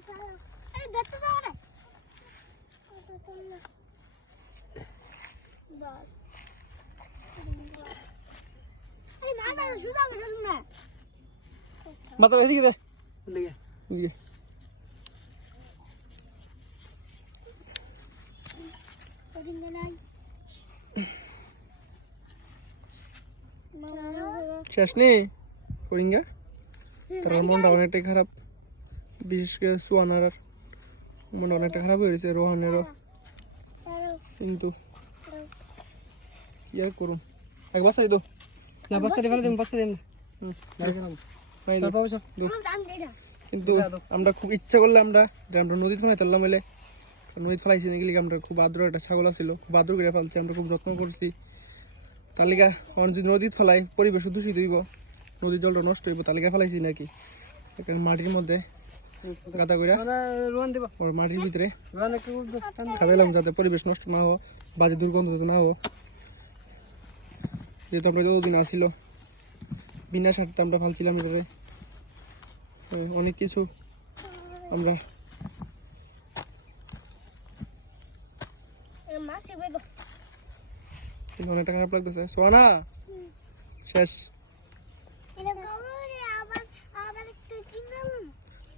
আরে দেখতে দাও না বাস আরে না না সুদা করে তোমরা মাথা এদিকে দে এদিকে এদিকে এদিকে নাই শেষ নেই ফরিঙ্গা তার মনটা অনেকটাই খারাপ বিশেষ করে সুয়ানার মনটা অনেকটা খারাপ হয়েছে রোহানেরও কিন্তু কি আর করুম এক বাসাই তো না বসতে ফেলে দেন বসতে দেন কিন্তু আমরা খুব ইচ্ছা করলে আমরা নদীতে ফেলাই তাল্লাম এলে নদীতে ফেলাইছি নাকি আমরা খুব আদ্র একটা ছাগল ছিল খুব আদ্র করে ফেলছি আমরা খুব যত্ন করছি তালিকা যদি নদীতে ফেলাই পরিবেশ দূষিত হইব নদীর জলটা নষ্ট হইব তালিকা ফেলাইছি নাকি এখানে মাটির মধ্যে গাদা করে ওর মাটির ভিতরে খাওয়াইলাম যাতে পরিবেশ নষ্ট না হোক বাজে দুর্গন্ধ না হোক যেহেতু আমরা যতদিন আসিল বিনা সারতে আমরা ফালছিলাম এটারে অনেক কিছু আমরা অনেকটা খারাপ লাগতেছে সোয়ানা শেষ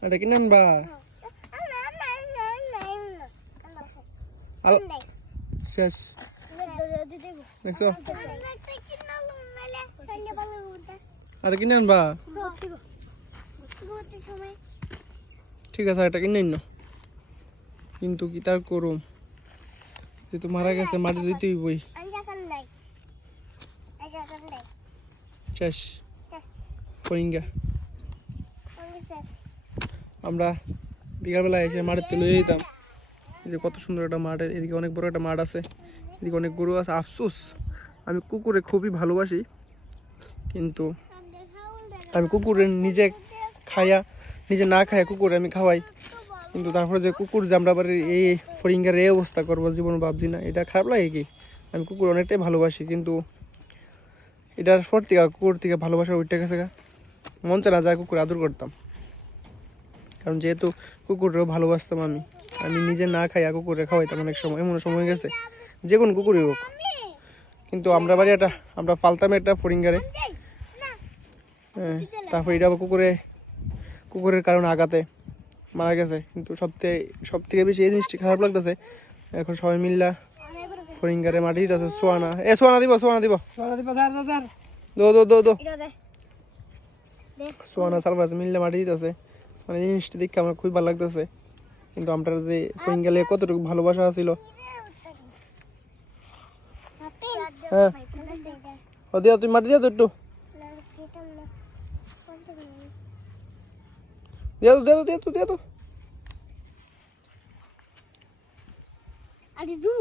এটা কিনে আনবা শেষ দেখছো আর কিনে আনবা ঠিক আছে এটা কিনে আনো কিন্তু কি তার করুম যেহেতু মারা গেছে মাটি দিতেই বই শেষ ফরিঙ্গা আমরা বিকালবেলা এসে মাঠে লয়ে যেতাম যে কত সুন্দর একটা মাঠ এদিকে অনেক বড় একটা মাঠ আছে এদিকে অনেক গরু আছে আফসোস আমি কুকুরে খুবই ভালোবাসি কিন্তু আমি কুকুরে নিজে খাইয়া নিজে না খাইয়া কুকুরে আমি খাওয়াই কিন্তু তারপরে যে কুকুর যে আমরা বাড়ির এই ফরিঙ্গার এই অবস্থা করবো জীবন ভাবছি না এটা খারাপ লাগে কি আমি কুকুর অনেকটাই ভালোবাসি কিন্তু এটার পর থেকে কুকুর থেকে ভালোবাসা ওইটা গেছে মন চায় না যায় কুকুর আদর করতাম কারণ যেহেতু কুকুরও ভালোবাসতাম আমি নিজে না খাইয়া কুকুরে খাওয়াইতাম অনেক সময় এমন সময় গেছে যে কোনো কুকুরই হোক কিন্তু আমরা বাড়ি আমরা ফালতাম একটা ফরিঙ্গারে হ্যাঁ তারপর এটা কুকুরের কারণে আঘাতে মারা গেছে কিন্তু সব থেকে বেশি এই জিনিসটি খারাপ লাগতেছে এখন সবাই মিল্লা ফরিঙ্গারে মাটি দিতেছে সোয়ানা দিব দো সোয়ানা সালবাস মিল্লা মাটি দিতেছে মানে জিনিসটি দেখে আমার খুবই ভালো লাগতেছে কিন্তু আমরা যে ফরিঙ্গালে কতটুকু ভালোবাসা ছিল হ্যাঁ দিয়া তুই মাটি দিয়া তো একটু দিয়া তো